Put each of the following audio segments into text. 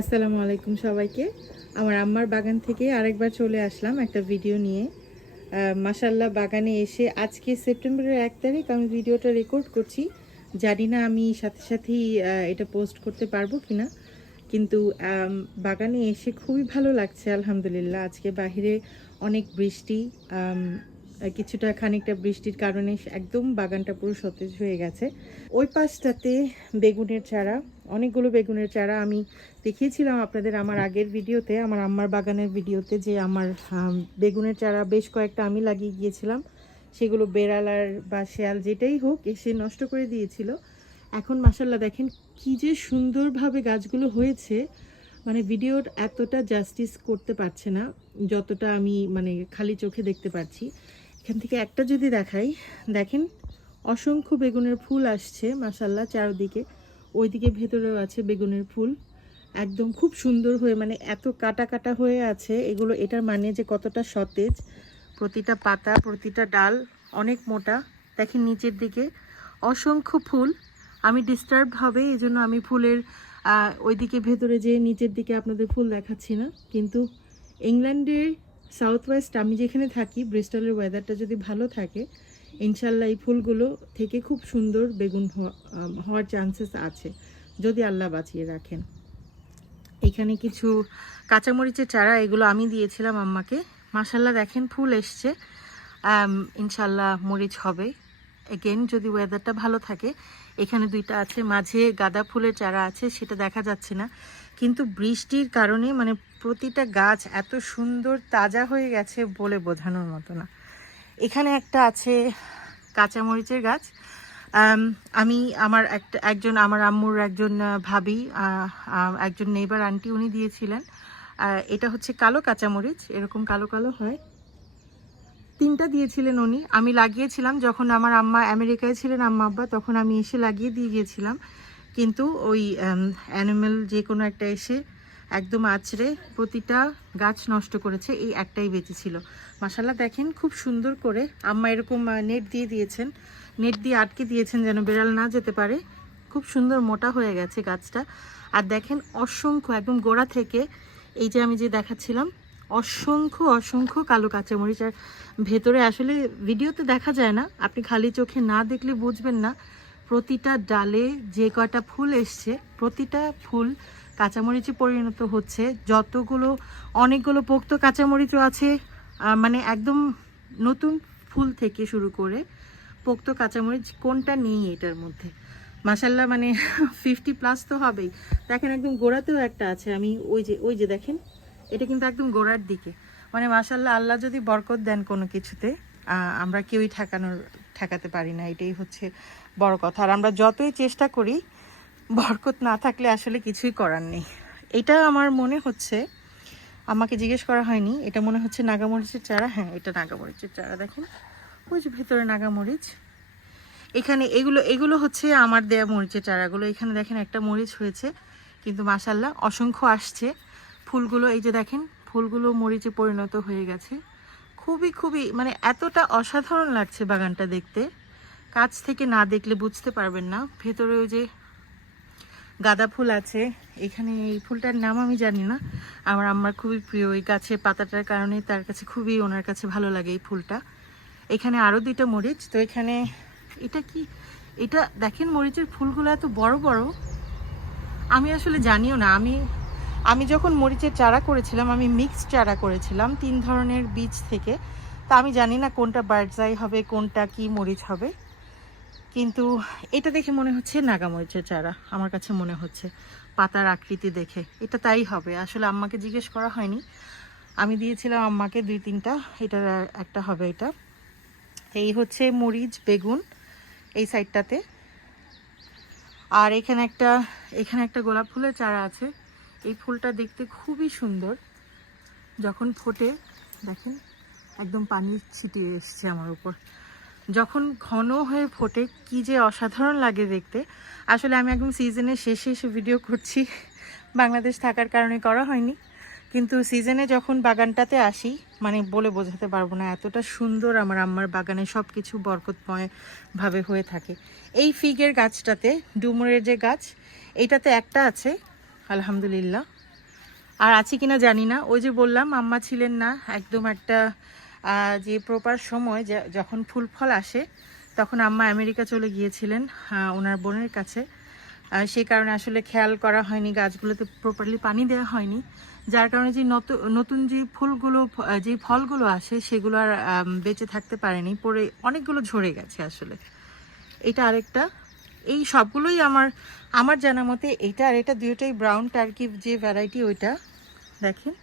আসসালামু আলাইকুম সবাইকে। আমার আম্মার বাগান থেকে আরেকবার চলে আসলাম একটা ভিডিও নিয়ে। মাসাল্লাহ বাগানে এসে আজকে সেপ্টেম্বরের এক তারিখ আমি ভিডিওটা রেকর্ড করছি। জানি না আমি সাথে সাথেই এটা পোস্ট করতে পারব কি না কিন্তু বাগানে এসে খুবই ভালো লাগছে, আলহামদুলিল্লাহ। আজকে বাহিরে অনেক বৃষ্টি কিছুটা খানিকটা বৃষ্টির কারণে একদম বাগানটা পুরো সতেজ হয়ে গেছে। ওই পাশটাতে বেগুনের চারা অনেকগুলো বেগুনের চারা আমি দেখিয়েছিলাম আপনাদের আমার আগের ভিডিওতে, আমার আম্মার বাগানের ভিডিওতে, যে আমার বেগুনের চারা বেশ কয়েকটা আমি লাগিয়ে গিয়েছিলাম। সেগুলো বেড়াল আর বা শেয়াল যেটাই হোক এসে নষ্ট করে দিয়েছিল। এখন মাসাল্লাহ দেখেন কি যে সুন্দরভাবে গাছগুলো হয়েছে। মানে ভিডিওর এতটা জাস্টিস করতে পারছে না, যতটা আমি মানে খালি চোখে দেখতে পাচ্ছি। এখান থেকে একটা যদি দেখাই, দেখেন অসংখ্য বেগুনের ফুল আসছে মাসাল্লাহ চারদিকে। ওইদিকে ভেতরেও আছে বেগুনের ফুল। একদম খুব সুন্দর হয়ে মানে এত কাটা কাটা হয়ে আছে। এগুলো, এটার মানে যে কতটা সতেজ। প্রতিটা পাতা, প্রতিটা ডাল অনেক মোটা। দেখেন নিচের দিকে অসংখ্য ফুল। আমি ডিস্টার্ব হবে এই জন্য আমি ফুলের ওইদিকে ভেতরে যে নিচের দিকে আপনাদের ফুল দেখাচ্ছি না। কিন্তু ইংল্যান্ডের সাউথ ওয়েস্ট আমি যেখানে থাকি ব্রিস্টলের ওয়েদারটা যদি ভালো থাকে ইনশাল্লাহ এই ফুলগুলো থেকে খুব সুন্দর বেগুন হওয়া- হওয়ার চান্সেস আছে, যদি আল্লাহ বাঁচিয়ে রাখেন। এখানে কিছু কাঁচামরিচের চারা, এগুলো আমি দিয়েছিলাম আম্মাকে। মাসাল্লাহ দেখেন ফুল এসছে। ইনশাল্লাহ মরিচ হবে। এগেন যদি ওয়েদারটা ভালো থাকে, এখানে দুইটা আছে, মাঝে গাঁদা ফুলের চারা আছে, সেটা দেখা যাচ্ছে না। কিন্তু বৃষ্টির কারণে মানে প্রতিটা গাছ এত সুন্দর, তাজা হয়ে গেছে বলে বোঝানোর মতো না। এখানে একটা আছে কাঁচামরিচের গাছ। আমি আমার একটা, একজন, আমার আম্মুর একজন ভাবি একজন নেইবার আন্টি উনি দিয়েছিলেন। এটা হচ্ছে কালো কাঁচামরিচ, এরকম কালো কালো হয়। তিনটা দিয়েছিলেন উনি। আমি লাগিয়েছিলাম, যখন আমার আম্মা আমেরিকায় ছিলেন, আম্মা আব্বা, তখন আমি এসে লাগিয়ে দিয়ে গিয়েছিলাম। কিন্তু ওই অ্যানিমেল যে কোনো একটা এসে একদম আছড়ে প্রতিটা গাছ নষ্ট করেছে, এই একটাই বেঁচে ছিল। মাসাল্লাহ দেখেন খুব সুন্দর করে আম্মা এরকম নেট দিয়ে দিয়েছেন। নেট দিয়ে আটকে দিয়েছেন যেন বেড়াল না যেতে পারে। খুব সুন্দর মোটা হয়ে গেছে গাছটা। আর দেখেন অসংখ্য, একদম গোড়া থেকে এই যে আমি যে দেখাচ্ছিলাম, অসংখ্য অসংখ্য কালো কাঁচামরিচ। আর ভেতরে আসলে ভিডিওতে দেখা যায় না, আপনি খালি চোখে না দেখলে বুঝবেন না। প্রতিটা ডালে যে কয়টা ফুল এসছে, প্রতিটা ফুল কাঁচামরিচে পরিণত হচ্ছে। যতগুলো, অনেকগুলো পোক্ত কাঁচামরিচও আছে মানে একদম নতুন ফুল থেকে শুরু করে পোক্ত কাঁচামরিচ কোনটা নেই এটার মধ্যে? মাসাল্লাহ মানে ফিফটি প্লাস তো হবেই। দেখেন, একদম গোড়াতেও একটা আছে। আমি ওই যে ওই যে দেখেন, এটা কিন্তু একদম গোড়ার দিকে। মানে মাসাল্লাহ আল্লাহ যদি বরকত দেন কোনো কিছুতে আমরা কেউই ঠেকানোর, ঠেকাতে পারি না। এটাই হচ্ছে বড় কথা। আর আমরা যতই চেষ্টা করি বরকত না থাকলে আসলে কিছুই করার নেই। এটা আমার মনে হচ্ছে, আমাকে জিজ্ঞেস করা হয়নি, এটা মনে হচ্ছে নাগামরিচের চারা। হ্যাঁ এটা নাগামরিচের চারা, দেখেন। ওই যে ভেতরে নাগামরিচ। এখানে এগুলো এগুলো হচ্ছে আমার দেয়া মরিচের চারাগুলো। এখানে দেখেন একটা মরিচ হয়েছে, কিন্তু মাসাল্লাহ অসংখ্য আসছে। ফুলগুলো, এই যে দেখেন, ফুলগুলো মরিচে পরিণত হয়ে গেছে। খুবই খুবই মানে এতটা অসাধারণ লাগছে বাগানটা দেখতে। কাছ থেকে না দেখলে বুঝতে পারবেন না। ভেতরে ওই যে গাঁদা ফুল আছে। এখানে এই ফুলটার নাম আমি জানি না। আমার আমার খুবই প্রিয় এই গাছের পাতাটার কারণে তার কাছে খুবই ওনার কাছে ভালো লাগে এই ফুলটা। এখানে আরও দুইটা মরিচ। তো এখানে এটা কি? এটা দেখেন মরিচের ফুলগুলো এত বড় বড়। আমি আসলে জানিও না। আমি আমি যখন মরিচের চারা করেছিলাম, আমি মিক্সড চারা করেছিলাম তিন ধরনের বীজ থেকে। তা আমি জানি না কোনটা বার্ডজাই হবে, কোনটা কি মরিচ হবে। কিন্তু এটা দেখে মনে হচ্ছে নাগামরিচের চারা, আমার কাছে মনে হচ্ছে। পাতার আকৃতি দেখে, এটা তাই হবে। আসলে আম্মাকে জিজ্ঞেস করা হয়নি। আমি দিয়েছিলাম আম্মাকে দুই তিনটা, এটার একটা হবে এটা। এই হচ্ছে মরিচ, বেগুন, এই সাইডটাতে। আর এখানে একটা এখানে একটা গোলাপ ফুলের চারা আছে। এই ফুলটা দেখতে খুবই সুন্দর। যখন ফোটে, দেখেন, একদম পানি ছিটিয়ে এসছে আমার উপর। যখন ঘন হয়ে ফোটে, কি যে অসাধারণ লাগে দেখতে। আসলে আমি একদম সিজনের শেষে এসে ভিডিও করছি। বাংলাদেশ থাকার কারণে করা হয়নি। কিন্তু সিজনে যখন বাগানটাতে আসি মানে বলে বোঝাতে পারব না, এতটা সুন্দর আমার আম্মার বাগানে সব কিছু বরকতময়ভাবে হয়ে থাকে। এই ফিগের গাছটাতে, ডুমুরের যে গাছ এইটাতে একটা আছে, আলহামদুলিল্লাহ। আর আছে কিনা জানি না। ওই যে বললাম, আম্মা ছিলেন না, একদম একটা যে প্রপার সময় যখন ফুল ফল আসে, তখন আম্মা আমেরিকা চলে গিয়েছিলেন ওনার বোনের কাছে। সেই কারণে আসলে খেয়াল করা হয়নি, গাছগুলোতে প্রপারলি পানি দেওয়া হয়নি। যার কারণে যে নতুন নতুন যে ফুলগুলো যে ফলগুলো আসে, সেগুলো আর বেঁচে থাকতে পারেনি পরে অনেকগুলো ঝরে গেছে আসলে। এটা আরেকটা। এই সবগুলোই আমার আমার জানা মতে এটা আর এটা দুটোই ব্রাউন টার্কি যে ভ্যারাইটি ওইটা। দেখেন।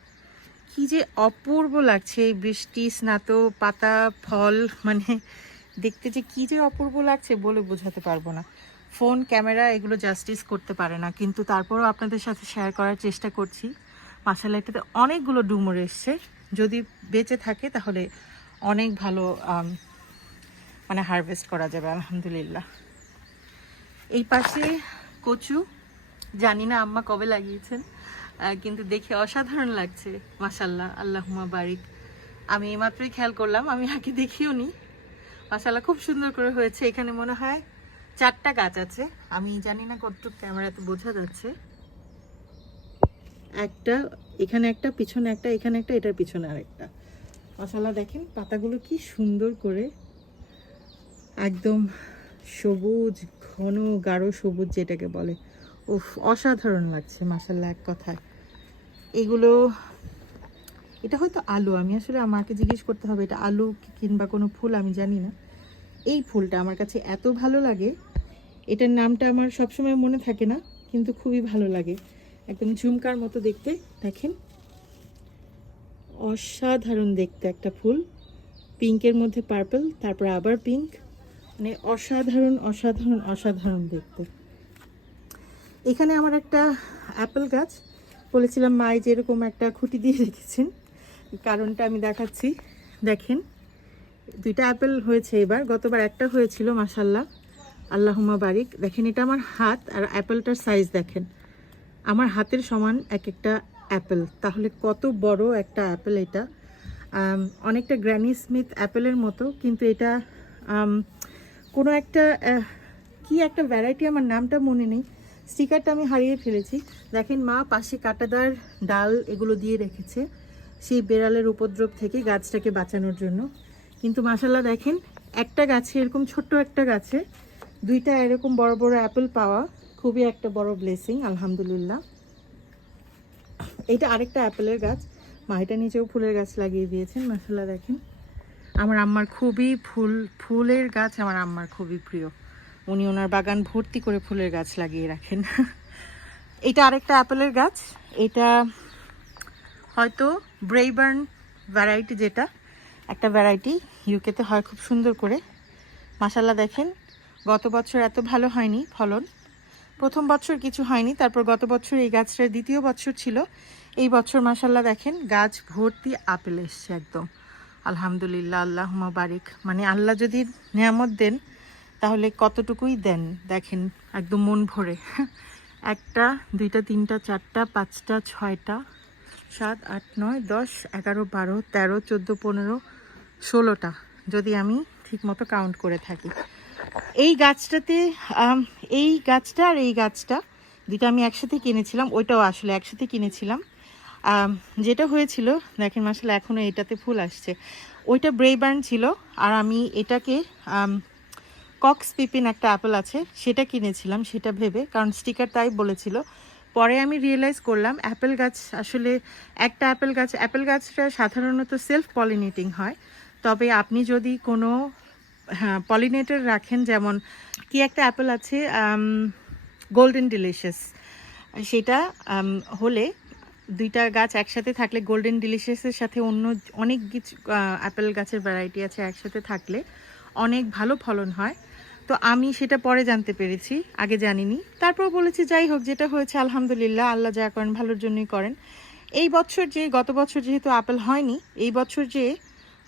কি যে অপূর্ব লাগছে এই বৃষ্টি, স্নাত পাতা, ফল মানে দেখতে যে কি যে অপূর্ব লাগছে বলে বোঝাতে পারব না। ফোন, ক্যামেরা এগুলো জাস্টিস করতে পারে না, কিন্তু তারপরও আপনাদের সাথে শেয়ার করার চেষ্টা করছি। মাসালা এটাতে অনেকগুলো ডুমুর এসছে। যদি বেঁচে থাকে তাহলে অনেক ভালো মানে হারভেস্ট করা যাবে, আলহামদুলিল্লাহ। এই পাশে কচু, জানি না আম্মা কবে লাগিয়েছেন। কিন্তু দেখে অসাধারণ লাগছে। মাসাল্লাহ আল্লাহুমা বারিক। আমি এইমাত্রই খেয়াল করলাম, আমি আগে দেখিও নি। মাসাল্লাহ খুব সুন্দর করে হয়েছে। এখানে মনে হয় চারটা গাছ আছে। আমি জানি না কতটুকু ক্যামেরাতে বোঝা যাচ্ছে। একটা, এখানে একটা, পিছনে একটা, এখানে একটা, এটার পিছনে আরেকটা। মশালা দেখেন পাতাগুলো কি সুন্দর করে একদম সবুজ, ঘন, গাঢ় সবুজ যেটাকে বলে। উফ, অসাধারণ লাগছে মাসাল্লাহ এক কথায়। এগুলো, এটা হয়তো আলু, আমি আসলে আমাকে জিজ্ঞেস করতে হবে, এটা আলু কিংবা কোনো ফুল আমি জানি না। এই ফুলটা আমার কাছে এত ভালো লাগে, এটার নামটা আমার সবসময় মনে থাকে না, কিন্তু খুবই ভালো লাগে। একদম ঝুমকার মতো দেখতে, দেখেন। অসাধারণ দেখতে একটা ফুল। পিঙ্কের মধ্যে পার্পল, তারপর আবার পিঙ্ক। মানে অসাধারণ অসাধারণ অসাধারণ দেখতে। এখানে আমার একটা অ্যাপেল গাছ বলেছিলাম মাই যেরকম একটা খুঁটি দিয়ে রেখেছেন। কারণটা আমি দেখাচ্ছি। দেখেন, দুইটা অ্যাপেল হয়েছে এবার, গতবার একটা হয়েছিল মাসাল্লাহ আল্লাহমা বারিক। দেখেন, এটা আমার হাত আর অ্যাপেলটার সাইজ দেখেন। আমার হাতের সমান এক একটা অ্যাপেল। তাহলে কত বড় একটা অ্যাপেল এটা? অনেকটা গ্র্যানি স্মিথ অ্যাপেলের মতো, কিন্তু এটা কোনো একটা কি একটা ভ্যারাইটি আমার নামটা মনে নেই। স্টিকারটা আমি হারিয়ে ফেলেছি। দেখেন মা পাশে কাটাদার ডাল এগুলো দিয়ে রেখেছে, সেই বেড়ালের উপদ্রব থেকে গাছটাকে বাঁচানোর জন্য। কিন্তু মাসাল্লাহ দেখেন, একটা গাছে, এরকম ছোট্ট একটা গাছে, দুইটা এরকম বড় বড় অ্যাপেল পাওয়া, খুবই একটা বড় ব্লেসিং, আলহামদুলিল্লাহ। এইটা আরেকটা অ্যাপেলের গাছ। মা এটা নিচেও ফুলের গাছ লাগিয়ে দিয়েছেন মাসাল্লাহ দেখেন। আমার আম্মার খুবই ফুল, ফুলের গাছ আমার আম্মার খুবই প্রিয়। উনি ওনার বাগান ভর্তি করে ফুলের গাছ লাগিয়ে রাখেন। এটা আরেকটা অ্যাপেলের গাছ। এটা হয়তো ব্রেইবার্ন ভ্যারাইটি যেটা, একটা ভ্যারাইটি ইউকেতে হয় খুব সুন্দর করে। মাসাল্লাহ দেখেন, গত বছর এত ভালো হয়নি ফলন। প্রথম বছর কিছু হয়নি, তারপর গত বছর এই গাছটার দ্বিতীয় বছর ছিল। এই বছর মাসাল্লাহ দেখেন, গাছ ভর্তি আপেল এসছে একদম। আলহামদুলিল্লাহ আল্লাহ বারিক। মানে আল্লাহ যদি নিয়ামত দেন তাহলে কতটুকুই দেন? দেখেন, একদম মন ভরে। একটা, দুইটা, তিনটা, চারটা, পাঁচটা, ছয়টা, সাত, আট, নয়, দশ, এগারো, বারো, তেরো, চোদ্দ, পনেরো, ষোলোটা, যদি আমি ঠিকমতো কাউন্ট করে থাকি। এই গাছটাতে এই গাছটা আর এই গাছটা, দুইটা আমি একসাথে কিনেছিলাম, ওইটাও আসলে একসাথে কিনেছিলাম। যেটা হয়েছিল, দেখেন মাসাল এখনও এটাতে ফুল আসছে। ওইটা ব্রেবার্ন ছিল, আর আমি এটাকে কক্স পিপিন একটা অ্যাপেল আছে, সেটা কিনেছিলাম, সেটা ভেবে, কারণ স্টিকার তাই বলেছিল। পরে আমি রিয়েলাইজ করলাম অ্যাপেল গাছ আসলে একটা অ্যাপেল গাছ অ্যাপেল গাছটা সাধারণত সেলফ পলিনেটিং হয়। তবে আপনি যদি কোনো হ্যাঁ পলিনেটর রাখেন, যেমন কি একটা অ্যাপেল আছে গোল্ডেন ডিলিশিয়াস সেটা হলে দুইটা গাছ একসাথে থাকলে গোল্ডেন ডিলিশিয়াসের সাথে অন্য অনেক কিছু অ্যাপেল গাছের ভ্যারাইটি আছে একসাথে থাকলে অনেক ভালো ফলন হয়। তো আমি সেটা পরে জানতে পেরেছি, আগে জানিনি। তারপর বলেছি, যাই হোক, যেটা হয়েছে, আলহামদুলিল্লাহ, আল্লাহ যা করেন, ভালোর জন্যই করেন। এই বছর যে, গত বছর যেহেতু আপেল হয়নি, এই বছর যে,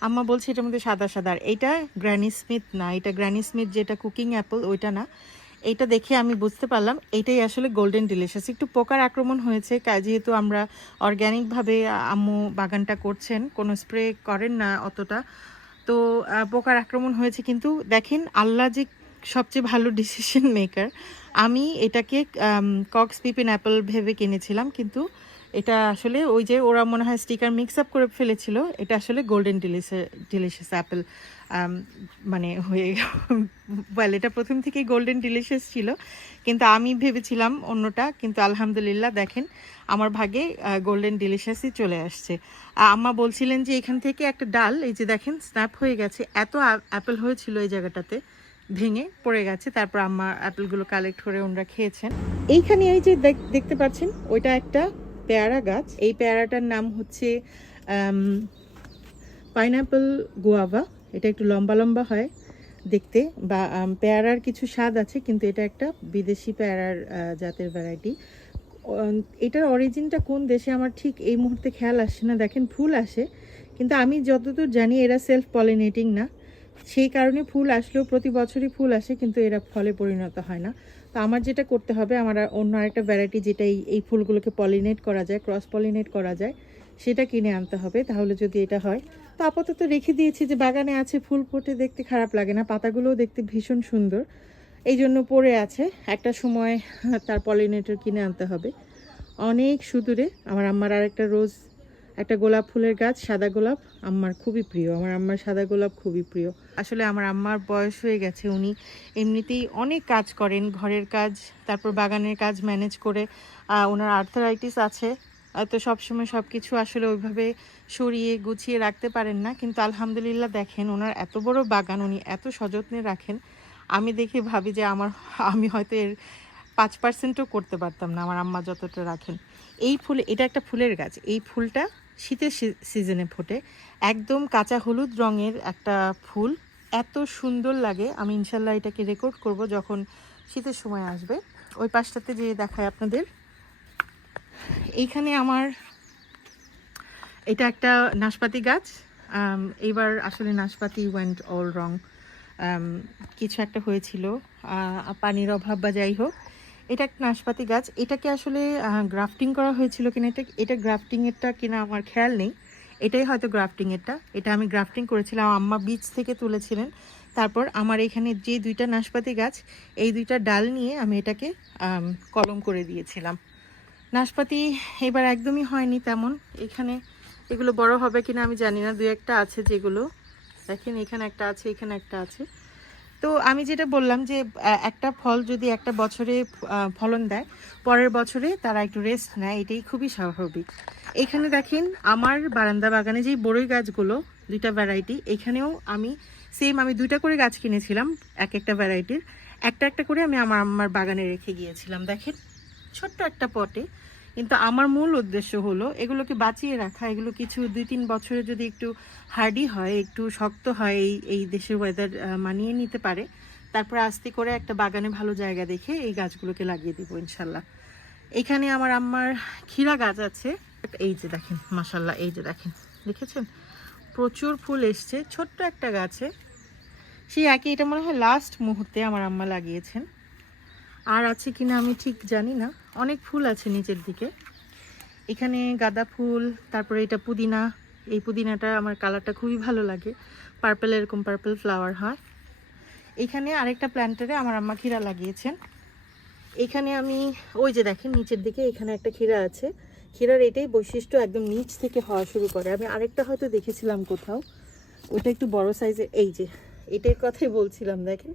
আম্মা বলছে এটার মধ্যে সাদা সাদা। এটা গ্র্যানি স্মিথ না, এটা গ্র্যানি স্মিথ যেটা কুকিং অ্যাপেল ওইটা না। এইটা দেখে আমি বুঝতে পারলাম, এটাই আসলে গোল্ডেন ডিলিশিয়াস একটু পোকার আক্রমণ হয়েছে যেহেতু আমরা অর্গ্যানিকভাবে আম্মু বাগানটা করছেন, কোনো স্প্রে করেন না অতটা। তো পোকার আক্রমণ হয়েছে, কিন্তু দেখেন, আল্লাহ যে সবচেয়ে ভালো ডিসিশন মেকার আমি এটাকে কক্স পিপিন অ্যাপল ভেবে কিনেছিলাম, কিন্তু এটা আসলে ওই যে ওরা মনে হয় স্টিকার মিক্স আপ করে ফেলেছিল, এটা আসলে গোল্ডেন ডিলিশিয়াস ডিলিশিয়াস অ্যাপেল মানে হয়ে ওয়েল এটা প্রথম থেকেই গোল্ডেন ডিলিশিয়াস ছিল, কিন্তু আমি ভেবেছিলাম অন্যটা, কিন্তু আলহামদুলিল্লাহ দেখেন, আমার ভাগে গোল্ডেন ডিলিশিয়াসই চলে আসছে। আম্মা বলছিলেন যে এখান থেকে একটা ডাল, এই যে দেখেন স্ন্যাপ হয়ে গেছে, এত অ্যাপেল হয়েছিল এই জায়গাটাতে। ভেঙে পড়ে গেছে। তারপর আম্মা অ্যাপেলগুলো কালেক্ট করে ওনারা খেয়েছেন। এইখানে এই যে দেখ- দেখতে পাচ্ছেন, ওইটা একটা পেয়ারা গাছ। এই পেয়ারাটার নাম হচ্ছে পাইনাপেল গোয়াভা এটা একটু লম্বা লম্বা হয় দেখতে। বা পেয়ারার কিছু স্বাদ আছে, কিন্তু এটা একটা বিদেশি পেয়ারার জাতের ভ্যারাইটি এটার অরিজিনটা কোন দেশে আমার ঠিক এই মুহূর্তে খেয়াল আসছে না। দেখেন ফুল আসে, কিন্তু আমি যতদূর জানি এরা সেলফ পলিনেটিং না। সেই কারণে ফুল আসলেও প্রতি বছরই ফুল আসে, কিন্তু এরা ফলে পরিণত হয় না। তো আমার যেটা করতে হবে, আমার অন্য আরেকটা ভ্যারাইটি যেটা এই এই ফুলগুলোকে পলিনেট করা যায় ক্রস পলিনেট করা যায়, সেটা কিনে আনতে হবে, তাহলে যদি এটা হয়। তো আপাতত রেখে দিয়েছি যে বাগানে আছে ফুল ফুটে দেখতে খারাপ লাগে না, পাতাগুলোও দেখতে ভীষণ সুন্দর। এই জন্য পড়ে আছে, একটা সময় তার পলিনেটর কিনে আনতে হবে। অনেক সুদূরে, আমার আম্মার আরেকটা রোজ একটা গোলাপ ফুলের গাছ, সাদা গোলাপ, আম্মার খুবই প্রিয়। আমার আম্মার সাদা গোলাপ খুবই প্রিয়। আসলে আমার আম্মার বয়স হয়ে গেছে, উনি এমনিতেই অনেক কাজ করেন, ঘরের কাজ, তারপর বাগানের কাজ ম্যানেজ করে ওনার আর্থারাইটিস আছে। তো সবসময় সব কিছু আসলে ওইভাবে সরিয়ে গুছিয়ে রাখতে পারেন না। কিন্তু আলহামদুলিল্লাহ দেখেন, ওনার এত বড় বাগান, উনি এত সযত্নে রাখেন। আমি দেখে ভাবি যে আমার, আমি হয়তো এর পাঁচ পার্সেন্টও করতে পারতাম না আমার আম্মা যতটা রাখেন। এই ফুল, এটা একটা ফুলের গাছ। এই ফুলটা শীতের সিজনে ফোটে। একদম কাঁচা হলুদ রঙের একটা ফুল। এত সুন্দর লাগে। আমি ইনশাল্লাহ এটাকে রেকর্ড করব যখন শীতের সময় আসবে। ওই পাশটাতে যে দেখায় আপনাদের, এইখানে আমার, এটা একটা নাশপাতি গাছ। এইবার আসলে নাশপাতি ওয়েন্ট অল রং কিছু একটা হয়েছিল। পানির অভাব বা যাই হোক। এটা একটা নাশপাতি গাছ। এটাকে আসলে গ্রাফটিং করা হয়েছিল কিনা, এটা এটা গ্রাফটিংয়েরটা কিনা আমার খেয়াল নেই। এটাই হয়তো গ্রাফটিংয়েরটা এটা আমি গ্রাফটিং করেছিলাম, আম্মা বীজ থেকে তুলেছিলেন। তারপর আমার এখানে যে দুইটা নাশপাতি গাছ, এই দুইটা ডাল নিয়ে আমি এটাকে কলম করে দিয়েছিলাম। নাশপাতি এবার একদমই হয়নি তেমন। এখানে এগুলো বড় হবে কিনা আমি জানি না। দুই একটা আছে যেগুলো। দেখেন, এখানে একটা আছে, এখানে একটা আছে। তো আমি যেটা বললাম যে একটা ফল যদি একটা বছরে ফলন দেয়, পরের বছরে তারা একটু রেস্ট নেয়, এটাই খুবই স্বাভাবিক। এখানে দেখেন, আমার বারান্দা বাগানে যেই বড়ই গাছগুলো, দুইটা ভ্যারাইটি এখানেও আমি সেম আমি দুইটা করে গাছ কিনেছিলাম, এক একটা ভ্যারাইটির একটা একটা করে আমি আমার আমার বাগানে রেখে গিয়েছিলাম, দেখেন। ছোট্ট একটা পটে। কিন্তু আমার মূল উদ্দেশ্য হলো এগুলোকে বাঁচিয়ে রাখা, এগুলো কিছু দুই তিন বছরে যদি একটু হার্ডি হয়, একটু শক্ত হয়, এই এই দেশের ওয়েদার মানিয়ে নিতে পারে, তারপরে আস্তে করে একটা বাগানে ভালো জায়গা দেখে এই গাছগুলোকে লাগিয়ে দিব ইনশাল্লাহ। এখানে আমার আম্মার ক্ষীরা গাছ আছে। এই যে দেখেন মাসাল্লাহ এই যে দেখেন, দেখেছেন? প্রচুর ফুল এসছে, ছোট্ট একটা গাছে। সেই একই, এটা মনে হয় লাস্ট মুহূর্তে আমার আম্মা লাগিয়েছেন। আর আছে কিনা আমি ঠিক জানি না। অনেক ফুল আছে নিচের দিকে। এখানে গাঁদা ফুল, তারপরে এটা পুদিনা। এই পুদিনাটা আমার কালারটা খুবই ভালো লাগে। পার্পল এরকম পার্পল ফ্লাওয়ার হয়। এখানে আরেকটা প্ল্যান্টারে আমার আম্মা ক্ষীরা লাগিয়েছেন। এখানে আমি, ওই যে দেখেন নিচের দিকে এখানে একটা ক্ষীরা আছে। ক্ষীরার এটাই বৈশিষ্ট্য একদম নিচ থেকে হওয়া শুরু করে। আমি আরেকটা হয়তো দেখেছিলাম কোথাও। ওটা একটু বড় সাইজের এই যে, এটার কথাই বলছিলাম, দেখেন।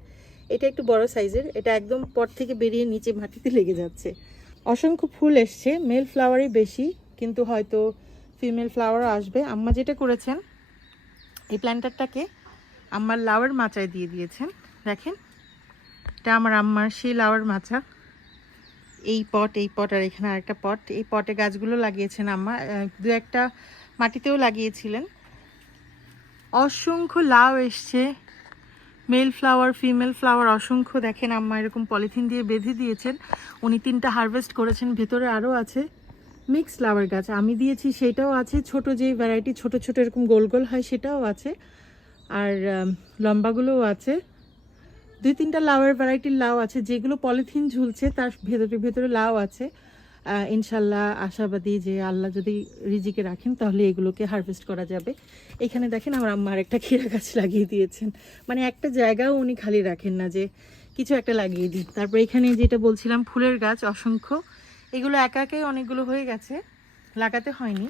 এটা একটু বড় সাইজের এটা একদম পর থেকে বেরিয়ে নিচে মাটিতে লেগে যাচ্ছে। অসংখ্য ফুল এসছে মেল ফ্লাওয়ারই বেশি, কিন্তু হয়তো ফিমেল ফ্লাওয়ারও আসবে। আম্মা যেটা করেছেন, এই প্ল্যান্টারটাকে আম্মার লাউয়ের মাচায় দিয়ে দিয়েছেন। দেখেন, এটা আমার আম্মার সেই লাউয়ের মাচা। এই পট এই পট আর এখানে আরেকটা পট এই পটে গাছগুলো লাগিয়েছেন আম্মা। দু একটা মাটিতেও লাগিয়েছিলেন। অসংখ্য লাউ এসছে। মেল ফ্লাওয়ার ফিমেল ফ্লাওয়ার অসংখ্য দেখেন আম্মা এরকম পলিথিন দিয়ে বেঁধে দিয়েছেন। উনি তিনটা হারভেস্ট করেছেন, ভেতরে আরও আছে। মিক্স ফ্লাওয়ার গাছ, আমি দিয়েছি, সেটাও আছে। ছোট যে ভ্যারাইটি ছোট ছোট এরকম গোল গোল হয়, সেটাও আছে। আর লম্বাগুলোও আছে। দুই তিনটা লাউয়ের ভ্যারাইটির লাউ আছে, যেগুলো পলিথিন ঝুলছে, তার ভেতরে ভেতরে লাউ আছে। ইনশাল্লাহ আশাবাদী যে আল্লাহ যদি রিজিকে রাখেন, তাহলে এগুলোকে হারভেস্ট করা যাবে। এখানে দেখেন আমার আম্মা একটা ক্ষীরা গাছ লাগিয়ে দিয়েছেন। মানে একটা জায়গাও উনি খালি রাখেন না যে কিছু একটা লাগিয়ে দিন। তারপর এখানে যেটা বলছিলাম, ফুলের গাছ অসংখ্য। এগুলো একা একাই অনেকগুলো হয়ে গেছে, লাগাতে হয়নি।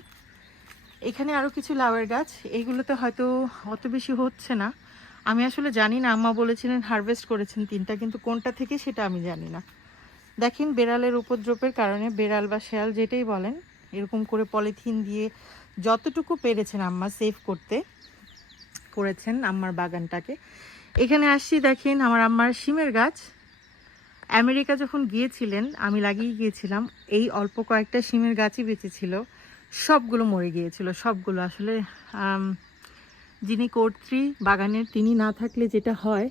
এখানে আরও কিছু লাউয়ের গাছ এইগুলোতে হয়তো অত বেশি হচ্ছে না। আমি আসলে জানি না, আম্মা বলেছিলেন হারভেস্ট করেছেন তিনটা, কিন্তু কোনটা থেকে সেটা আমি জানি না। দেখেন বেড়ালের উপদ্রবের কারণে বেড়াল বা শেয়াল যেটাই বলেন, এরকম করে পলিথিন দিয়ে যতটুকু পেরেছেন আম্মা সেভ করতে করেছেন আম্মার বাগানটাকে। এখানে আসছি দেখেন আমার আম্মার শিমের গাছ। আমেরিকা যখন গিয়েছিলেন, আমি লাগিয়ে গিয়েছিলাম, এই অল্প কয়েকটা শিমের গাছই বেঁচেছিল, সবগুলো মরে গিয়েছিল, সবগুলো। আসলে যিনি কর্ত্রী বাগানের, তিনি না থাকলে যেটা হয়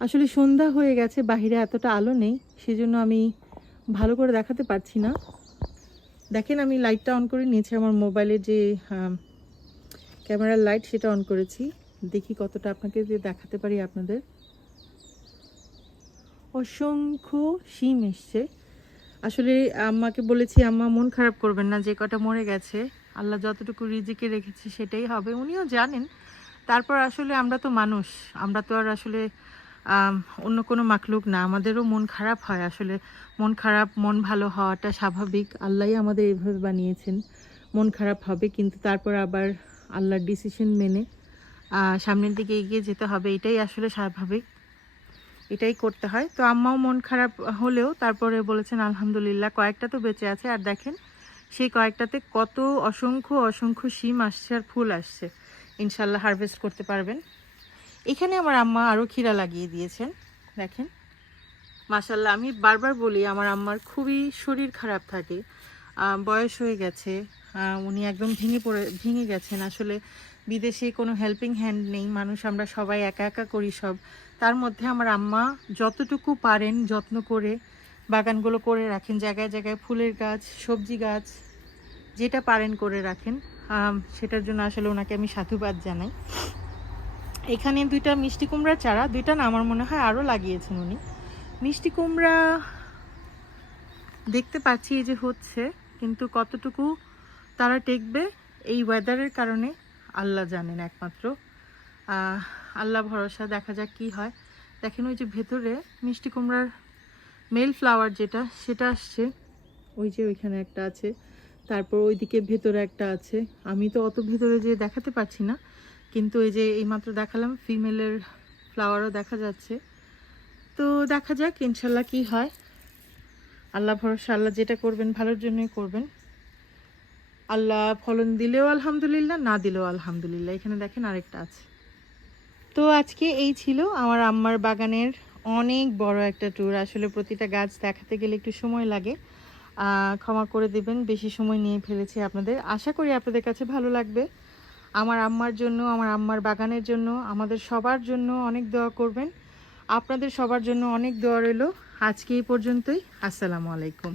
আসলে সন্ধ্যা হয়ে গেছে, বাহিরে এতটা আলো নেই, সেজন্য আমি ভালো করে দেখাতে পারছি না। দেখেন, আমি লাইটটা অন করে নিয়েছি, আমার মোবাইলের যে ক্যামেরার লাইট সেটা অন করেছি। দেখি কতটা আপনাকে যে দেখাতে পারি আপনাদের। অসংখ্য শিম এসছে। আসলে আম্মাকে বলেছি, আম্মা, মন খারাপ করবেন না, যে কটা মরে গেছে। আল্লাহ যতটুকু রিজিকে রেখেছে, সেটাই হবে। উনিও জানেন। তারপর আসলে আমরা তো মানুষ, আমরা তো আর আসলে অন্য কোনো মাকলুক না। আমাদেরও মন খারাপ হয় আসলে। মন খারাপ, মন ভালো হওয়াটা স্বাভাবিক। আল্লাহই আমাদের এইভাবে বানিয়েছেন। মন খারাপ হবে, কিন্তু তারপর আবার আল্লাহর ডিসিশন মেনে সামনের দিকে এগিয়ে যেতে হবে। এটাই আসলে স্বাভাবিক। এটাই করতে হয়। তো আম্মাও মন খারাপ হলেও তারপরে বলেছেন, আলহামদুলিল্লাহ, কয়েকটা তো বেঁচে আছে। আর দেখেন, সেই কয়েকটাতে কত অসংখ্য অসংখ্য শিম আসছে আর ফুল আসছে। ইনশাল্লাহ হারভেস্ট করতে পারবেন। এখানে আমার আম্মা আরও ক্ষীরা লাগিয়ে দিয়েছেন, দেখেন। মাশাল্লাহ আমি বারবার বলি, আমার আম্মার খুবই শরীর খারাপ থাকে বয়স হয়ে গেছে উনি একদম ভেঙে পড়ে, ভেঙে গেছেন। আসলে বিদেশে কোনো হেল্পিং হ্যান্ড নেই, মানুষ আমরা সবাই একা একা করি সব। তার মধ্যে আমার আম্মা যতটুকু পারেন যত্ন করে বাগানগুলো করে রাখেন, জায়গায় জায়গায় ফুলের গাছ, সবজি গাছ, যেটা পারেন করে রাখেন। সেটার জন্য আসলে ওনাকে আমি সাধুবাদ জানাই। এখানে দুইটা মিষ্টি কুমড়ার চারা, দুইটা না আমার মনে হয় আরও লাগিয়েছেন উনি। মিষ্টি কুমড়া দেখতে পাচ্ছি এই যে হচ্ছে, কিন্তু কতটুকু তারা টেকবে এই ওয়েদারের কারণে আল্লাহ জানেন একমাত্র। আল্লাহ ভরসা, দেখা যাক কি হয়। দেখেন ওই যে ভেতরে মিষ্টি কুমড়ার মেল ফ্লাওয়ার যেটা, সেটা আসছে। ওই যে ওইখানে একটা আছে। তারপর ওইদিকে ভেতরে একটা আছে। আমি তো অত ভেতরে যে দেখাতে পারছি না। কিন্তু এই যে এইমাত্র দেখালাম ফিমেলের ফ্লাওয়ারও দেখা যাচ্ছে। তো দেখা যাক, ইনশাল্লাহ কি হয়। আল্লাহ ভরসা, আল্লাহ যেটা করবেন, ভালোর জন্যই করবেন। আল্লাহ ফলন দিলেও আলহামদুলিল্লাহ, না দিলেও আলহামদুলিল্লাহ। এখানে দেখেন আরেকটা আছে। তো আজকে এই ছিল আমার আম্মার বাগানের অনেক বড় একটা ট্যুর আসলে প্রতিটা গাছ দেখাতে গেলে একটু সময় লাগে। ক্ষমা করে দেবেন, বেশি সময় নিয়ে ফেলেছি আপনাদের। আশা করি আপনাদের কাছে ভালো লাগবে। আমার আম্মার জন্য, আমার আম্মার বাগানের জন্য, আমাদের সবার জন্য অনেক দোয়া করবেন। আপনাদের সবার জন্য অনেক দোয়া রইল। আজকে এই পর্যন্তই। আসসালামু আলাইকুম।